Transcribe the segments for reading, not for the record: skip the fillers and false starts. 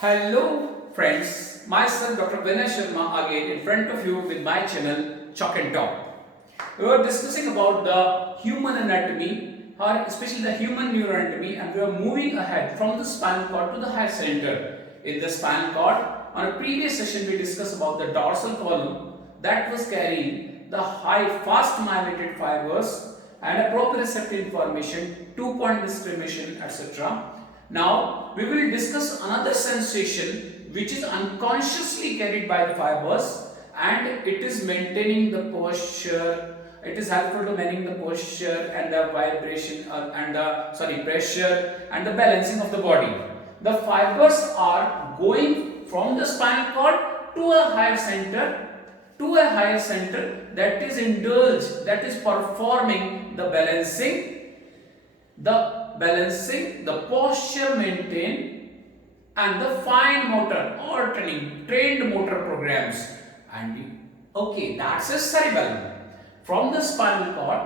Hello friends, myself Dr. Vinay Sharma again in front of you with my channel Chalk and Talk. We were discussing about the human anatomy or especially the human neuroanatomy, and we are moving ahead from the spinal cord to the head center. In the spinal cord, on a previous session we discussed about the dorsal column that was carrying the high fast myelinated fibers and a proprioceptive information, two-point discrimination, etc. Now we will discuss another sensation which is unconsciously carried by the fibers, and it is maintaining the posture. It is helpful to maintaining the posture and the vibration pressure and the balancing of the body. The fibers are going from the spinal cord to a higher center, that is indulged, that is performing the balancing, the posture maintain, and the fine motor or trained motor programs. And okay, that's a cerebellum. From the spinal cord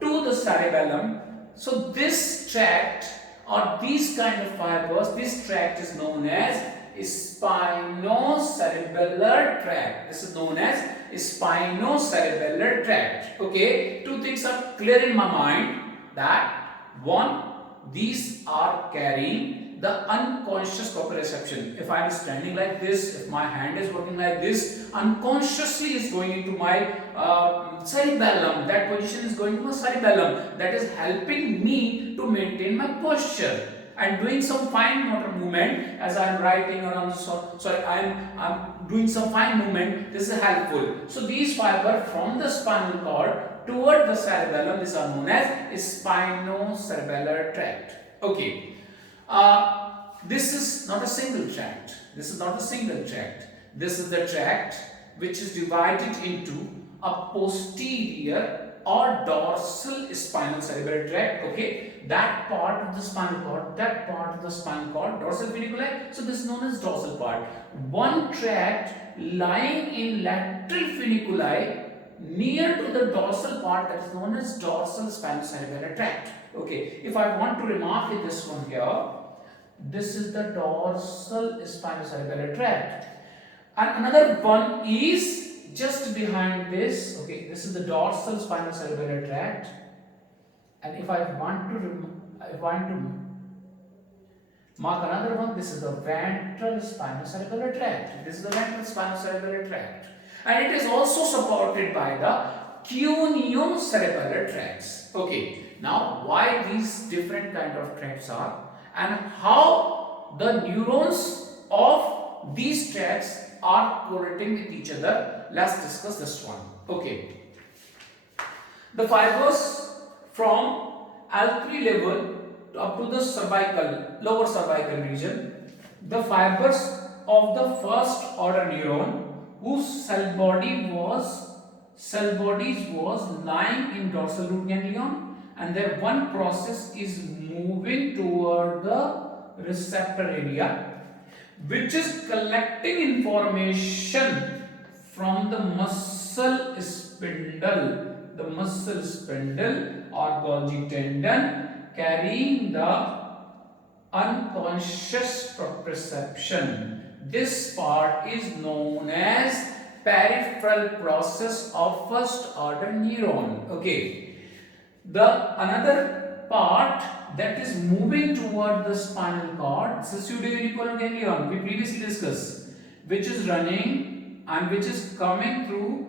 to the cerebellum. So this tract or these kind of fibers, this tract is known as spinocerebellar tract. This is known as spinocerebellar tract. Okay, two things are clear in my mind. That one, these are carrying the unconscious proprioception. If I am standing like this, if my hand is working like this, unconsciously is going into my cerebellum. That position is going to my cerebellum. That is helping me to maintain my posture and doing some fine motor movement as I am writing or I'm doing some fine movement. This is helpful. So these fibers from the spinal cord toward the cerebellum, these are known as spinocerebellar tract. Okay. This is not a single tract. This is the tract which is divided into a posterior or dorsal spinocerebellar tract. Okay, that part of the spinal cord, dorsal funiculi. So this is known as dorsal part. One tract lying in lateral funiculi near to the dorsal part, that is known as dorsal spinocerebellar tract. Okay, if I want to remark in this one here, this is the dorsal spinocerebellar tract, and another one is just behind this. Okay, this is the dorsal spinocerebellar tract, and if I want to mark another one, this is the ventral spinocerebellar tract. And it is also supported by the cuneo-cerebellar tracts. Okay, now why these different kind of tracts are and how the neurons of these tracts are correlating with each other, let's discuss this one. Okay, the fibers from L3 level up to the lower cervical region, the fibers of the first order neuron whose cell bodies was lying in dorsal root ganglion, and their one process is moving toward the receptor area, which is collecting information from the muscle spindle or Golgi tendon, carrying the unconscious proprioception. This part is known as peripheral process of first order neuron. Okay, the another part that is moving toward the spinal cord, this is pseudounipolar ganglion we previously discussed, which is running and which is coming through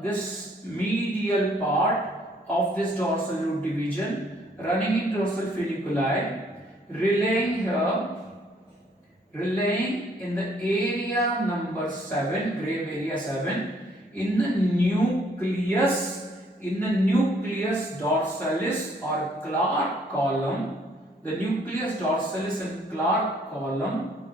this medial part of this dorsal root division, running in dorsal funiculi, relaying in the area number 7, grave area 7, in the nucleus dorsalis or Clark column. The nucleus dorsalis and Clark column,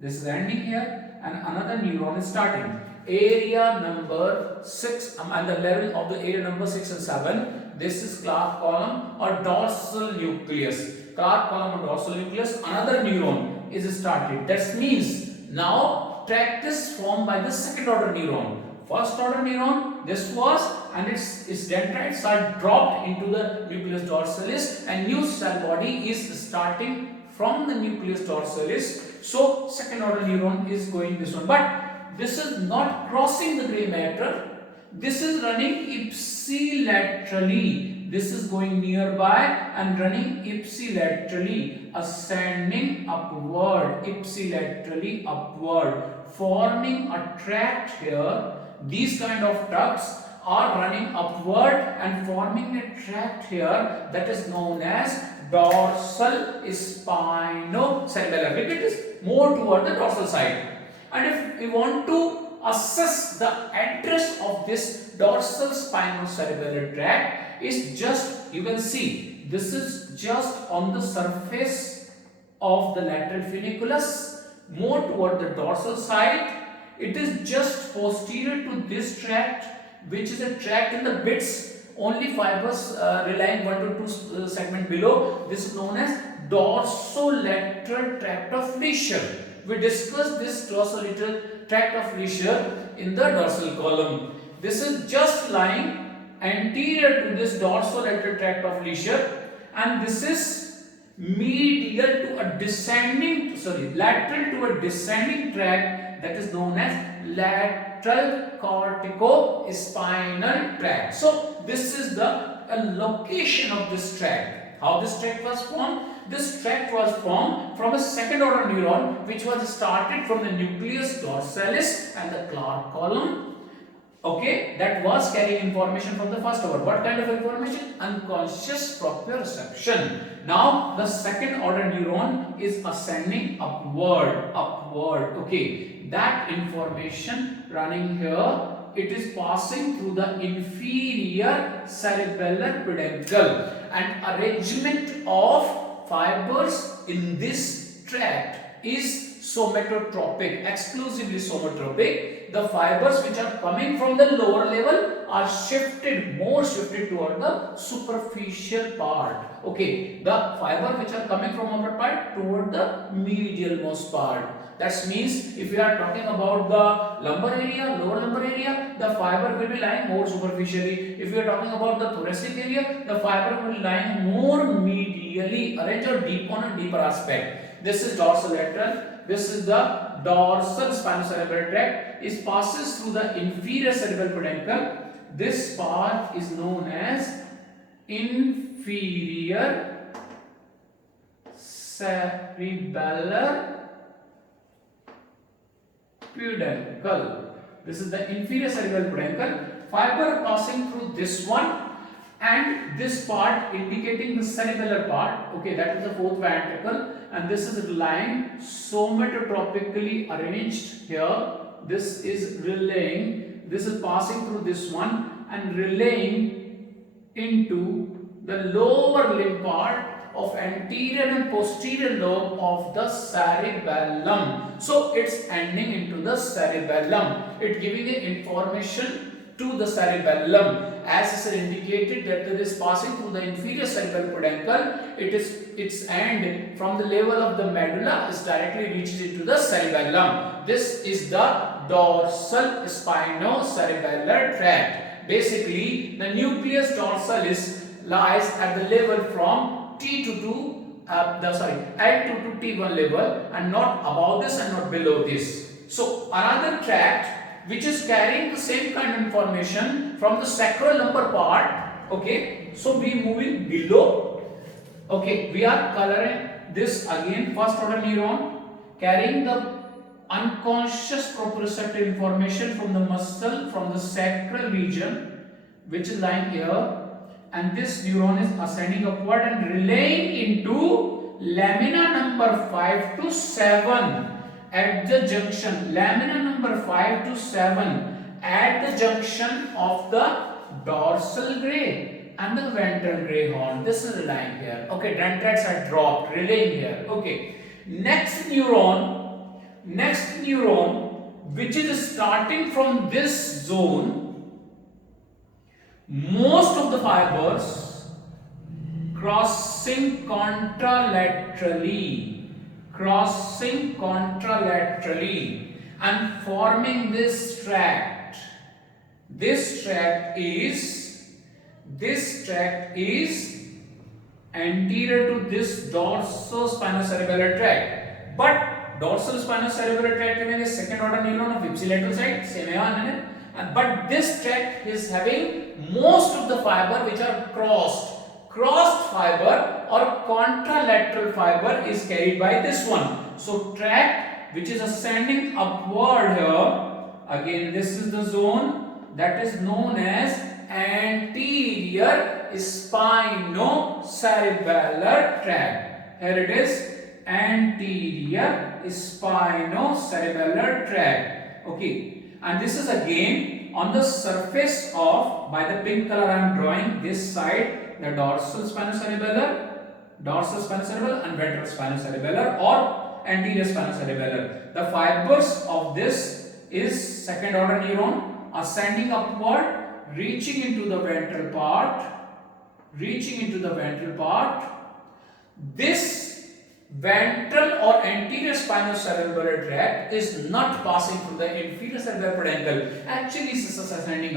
this is ending here, and another neuron is starting. Area number 6, at the level of the area number 6 and 7, this is Clark column or dorsal nucleus. Clark column or dorsal nucleus, another neuron is started. That means now tract is formed by the second order neuron. First order neuron, this was, and its dendrites are dropped into the nucleus dorsalis, and new cell body is starting from the nucleus dorsalis. So second order neuron is going this one, but this is not crossing the gray matter. This is running ipsilaterally. This is going nearby and running ipsilaterally, ascending upward, ipsilaterally upward, forming a tract here. These kind of ducts are running upward and forming a tract here that is known as dorsal spinocerebellar. It is more toward the dorsal side. And if we want to assess the address of this dorsal spinocerebellar tract, is just, you can see, this is just on the surface of the lateral funiculus, more toward the dorsal side. It is just posterior to this tract, which is a tract in the bits, only fibers relying 1 to 2 segment below. This is known as dorsolateral tract of Leisure. We discussed this dorsolateral tract of Leisure in the dorsal column. This is just lying anterior to this dorsolateral tract of Leisure, and this is medial to a descending, lateral to a descending tract that is known as lateral corticospinal tract. So this is the location of this tract. How this tract was formed? This tract was formed from a second order neuron which was started from the nucleus dorsalis and the Clark column. Okay, that was carrying information from the first order. What kind of information? Unconscious proprioception. Now the second order neuron is ascending upward. Okay, that information running here, it is passing through the inferior cerebellar peduncle, and arrangement of fibers in this tract is somatotropic, exclusively somatotropic. The fibers which are coming from the lower level are more shifted toward the superficial part. Okay, the fiber which are coming from upper part toward the medial most part. That means if we are talking about the lumbar area, lower lumbar area, the fiber will be lying more superficially. If we are talking about the thoracic area, the fiber will be lying more medially, arranged or deep on a deeper aspect. This is dorsolateral. This is the dorsal spinocerebellar tract. It passes through the inferior cerebral peduncle. This part is known as inferior cerebellar peduncle. This is the inferior cerebral peduncle. Fiber passing through this one, and this part indicating the cerebellar part. Okay, that is the fourth ventricle, and this is lying somatotropically arranged here. This is relaying, this is passing through this one and relaying into the lower limb part of anterior and posterior lobe of the cerebellum. So it's ending into the cerebellum. It giving the information to the cerebellum. As is indicated that it is passing through the inferior cerebral peduncle, its end from the level of the medulla is directly reaches into the cerebellum. This is the dorsal spinocerebellar tract. Basically, the nucleus dorsalis lies at the level from L2 to T1 level, and not above this and not below this. So another tract which is carrying the same kind of information from the sacral lumbar part. Okay, so we moving below. Okay, we are coloring this again. First order neuron carrying the unconscious proprioceptive information from the muscle from the sacral region, which is lying here, and this neuron is ascending upward and relaying into lamina number 5 to 7 at the junction, lamina number 5 to 7 at the junction of the dorsal gray and the ventral gray horn. This is lying here. Okay, dendrites are dropped, relaying here. Okay, next neuron which is starting from this zone, most of the fibers crossing contralaterally and forming this tract. This tract is anterior to this dorsospinocerebellar tract. But dorsal spinocerebellar tract में second order neuron of ipsilateral side same है, but this tract is having most of the fiber which are crossed fiber or contralateral fiber is carried by this one. So tract which is ascending upward here, again this is the zone that is known as anterior spinocerebellar tract. Here it is, anterior spinocerebellar tract. Okay, and this is again on the surface of, by the pink color I am drawing this side, the dorsal spinocerebellar and ventral spinocerebellar or anterior spinocerebellar. The fibers of this is second order neuron ascending upward, reaching into the ventral part. This ventral or anterior spinocerebellar tract is not passing through the inferior cerebellar peduncle. Actually, it is ascending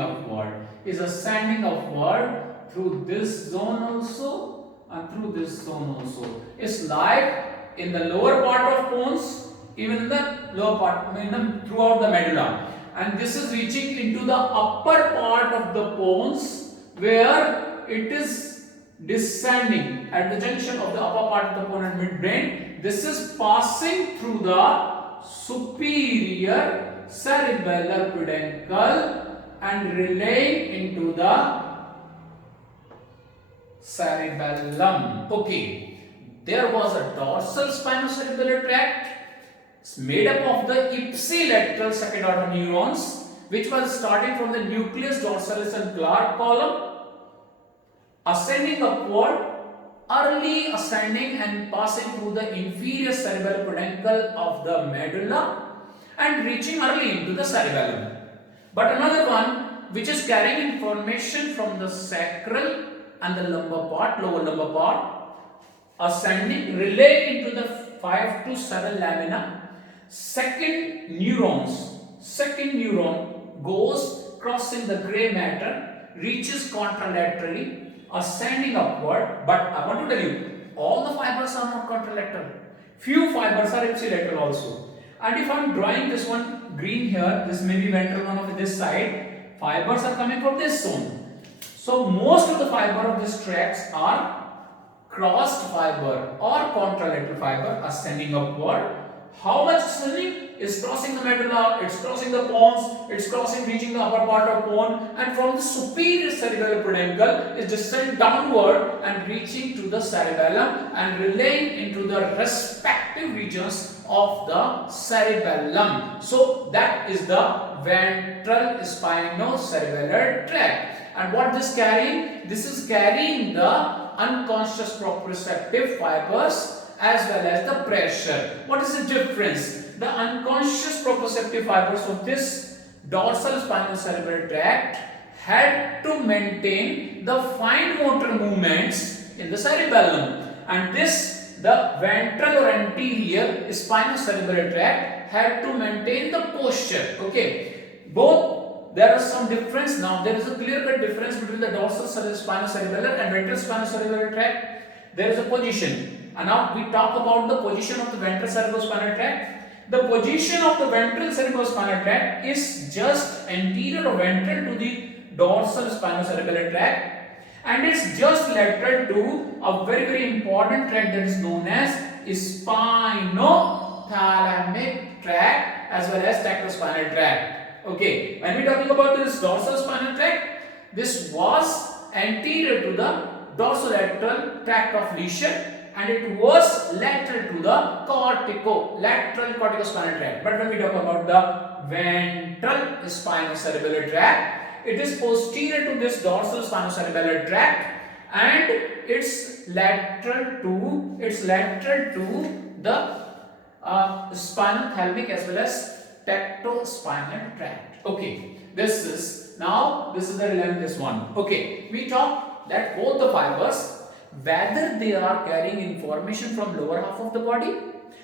upward. Through this zone also and through this zone also. It's like in the lower part of bones, even in the lower part, throughout the medulla. And this is reaching into the upper part of the bones where it is descending at the junction of the upper part of the bone and midbrain. This is passing through the superior cerebellar peduncle and relaying into the cerebellum. Okay, there was a dorsal spinocerebellar tract made up of the ipsilateral second order neurons, which was starting from the nucleus dorsalis and Clark column, ascending upward, early ascending and passing through the inferior cerebellar peduncle of the medulla and reaching early into the cerebellum. But another one which is carrying information from the sacral and the lumbar part, lower lumbar part, ascending, relay into the 5 to 7 lamina. Second neuron goes crossing the gray matter, reaches contralaterally, ascending upward. But I want to tell you, all the fibers are not contralateral. Few fibers are ipsilateral also. And if I am drawing this one green here, this may be ventral one of this side, fibers are coming from this zone. So most of the fiber of this tracts are crossed fiber or contralateral fiber ascending upward. How much ascending? Is crossing the medulla, it's crossing the pons, it's crossing, reaching the upper part of bone, and from the superior cerebellar peduncle is descend downward and reaching to the cerebellum and relaying into the respective regions of the cerebellum. So that is the ventral spinocerebellar tract. And what this carrying? This is carrying the unconscious proprioceptive fibers as well as the pressure. What is the difference? The unconscious proprioceptive fibers of this dorsal spinocerebellar tract had to maintain the fine motor movements in the cerebellum, and this, the ventral or anterior spinocerebellar tract, had to maintain the posture. Okay, both there is some difference. Now there is a clear-cut difference between the dorsal spinocerebellar and ventral spinocerebellar tract. There is a position, and now we talk about the position of the ventral cerebrospinal tract. The position of the ventral cerebrospinal tract is just anterior or ventral to the dorsal spinocerebellar tract, and it's just lateral to a very important tract that is known as spinothalamic tract as well as tactospinal tract. Okay, when we are talking about this dorsal spinal tract, this was anterior to the dorsolateral tract of lesion, and it was lateral to the lateral corticospinal tract. But when we talk about the ventral spinocerebellar tract, it is posterior to this dorsal spinocerebellar tract, and it's lateral to the spinothalamic as well as tactospinal tract. Okay, this is the relentless one. Okay, we talk that both the fibers, whether they are carrying information from lower half of the body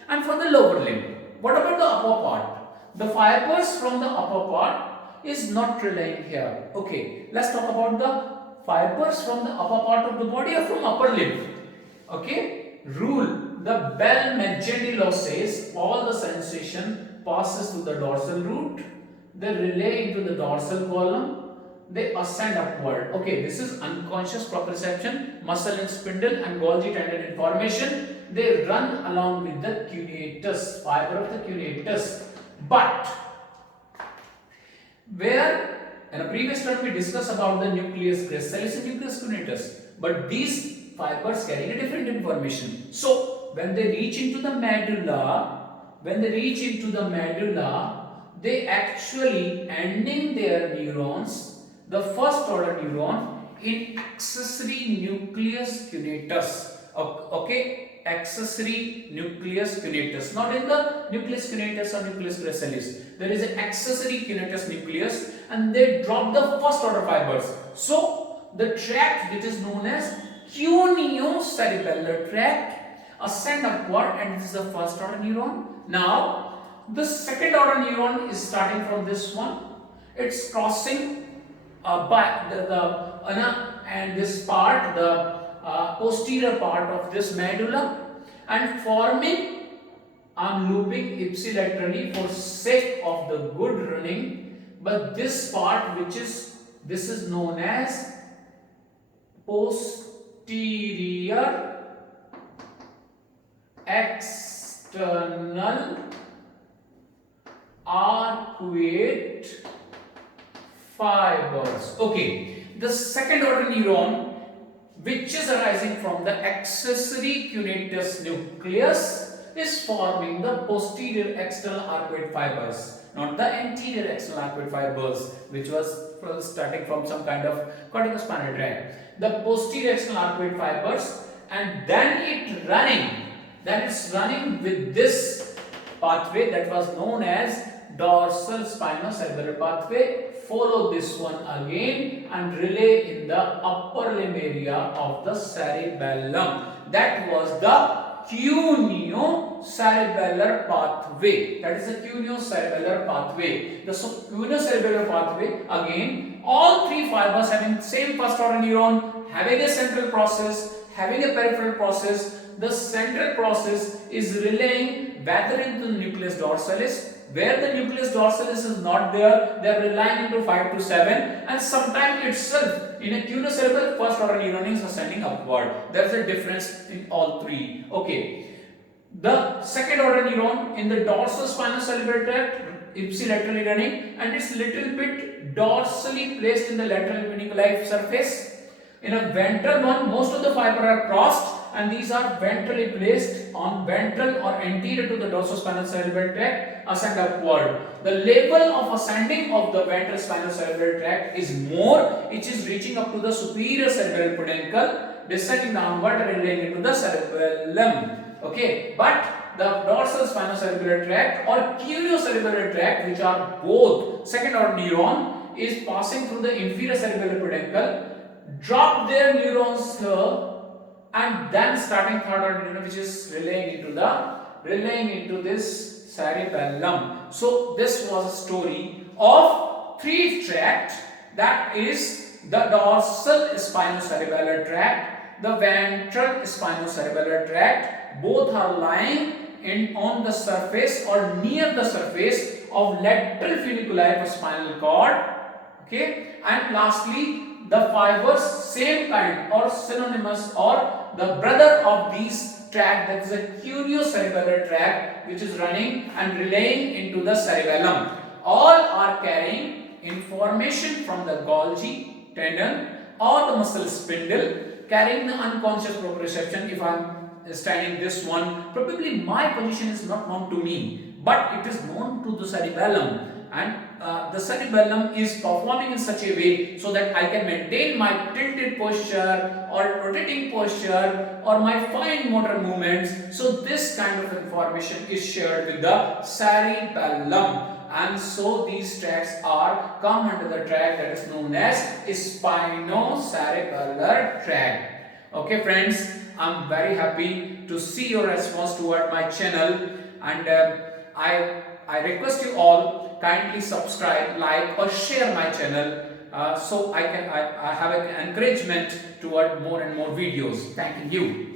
and from the lower limb. What about the upper part? The fibers from the upper part is not relaying here. Okay, let's talk about the fibers from the upper part of the body or from upper limb. Okay, rule. The Bell-Magendie law says all the sensation passes through the dorsal root, they relay into the dorsal column, they ascend upward. Okay, this is unconscious proprioception, muscle and spindle and Golgi tendon information. They run along with the cuneatus, fiber of the cuneatus. But where in a previous term we discussed about the nucleus gracilis and nucleus cuneatus, but these fibers carrying a different information. So when they reach into the medulla, they actually ending their neurons, the first order neuron in accessory nucleus cuneatus. Okay, accessory nucleus cuneatus, not in the nucleus cuneatus or nucleus gracilis. There is an accessory cuneatus nucleus, and they drop the first order fibers. So the tract which is known as cuneo-cerebellar tract ascend upward, and this is the first order neuron. Now the second order neuron is starting from this one. It's crossing by and this part, the posterior part of this medulla, and forming, I'm looping ipsilaterally for sake of the good running, but this part this is known as posterior external arcuate fibers. Okay, the second order neuron which is arising from the accessory cuneatus nucleus is forming the posterior external arcuate fibers, not the anterior external arcuate fibers, which was starting from some kind of corticospinal tract. The posterior external arcuate fibers, and then it's running with this pathway that was known as dorsal spinocerebellar pathway. Follow this one again and relay in the upper limb area of the cerebellum. That was the cuneo-cerebellar pathway. That is the cuneo-cerebellar pathway. The cuneo-cerebellar pathway, again, all three fibers having same first order neuron, having a central process, having a peripheral process. The central process is relaying whether into the nucleus dorsalis. Where the nucleus dorsalis is not there, they are relying into 5 to 7, and sometimes itself in a cuneo-cerebellar first order neuron is ascending upward. There is a difference in all three. Okay, the second order neuron in the dorsal spinocerebellar tract ipsilaterally running, and it's little bit dorsally placed in the lateral cuniculi surface. In a ventral one, most of the fiber are crossed, and these are ventrally placed on ventral or anterior to the dorsospinocerebellar tract, ascend upward. The level of ascending of the ventral spinocerebellar tract is more, which is reaching up to the superior cerebral peduncle, descending downward, relaying into the cerebellum. Okay, but the dorsal spinocerebellar tract or cuneo-cerebellar tract, which are both second order neuron, is passing through the inferior cerebral peduncle, drop their neurons here, and then starting third order neuron, which is relaying into this cerebellum. So this was a story of three tracts, that is the dorsal spinocerebellar tract, the ventral spinocerebellar tract. Both are lying on the surface or near the surface of lateral funiculi of spinal cord. Okay, and lastly the fibers same kind or synonymous or the brother of these tract, that is a cuneo-cerebellar tract, which is running and relaying into the cerebellum. All are carrying information from the Golgi tendon or the muscle spindle, carrying the unconscious proprioception. If I am standing this one, probably my position is not known to me, but it is known to the cerebellum, and the cerebellum is performing in such a way so that I can maintain my tilted posture or rotating posture or my fine motor movements. So this kind of information is shared with the cerebellum, and so these tracts are come under the tract that is known as spinocerebellar tract. Okay friends, I'm very happy to see your response toward my channel, and I request you all kindly subscribe, like or share my channel so I have an encouragement toward more and more videos. Thank you.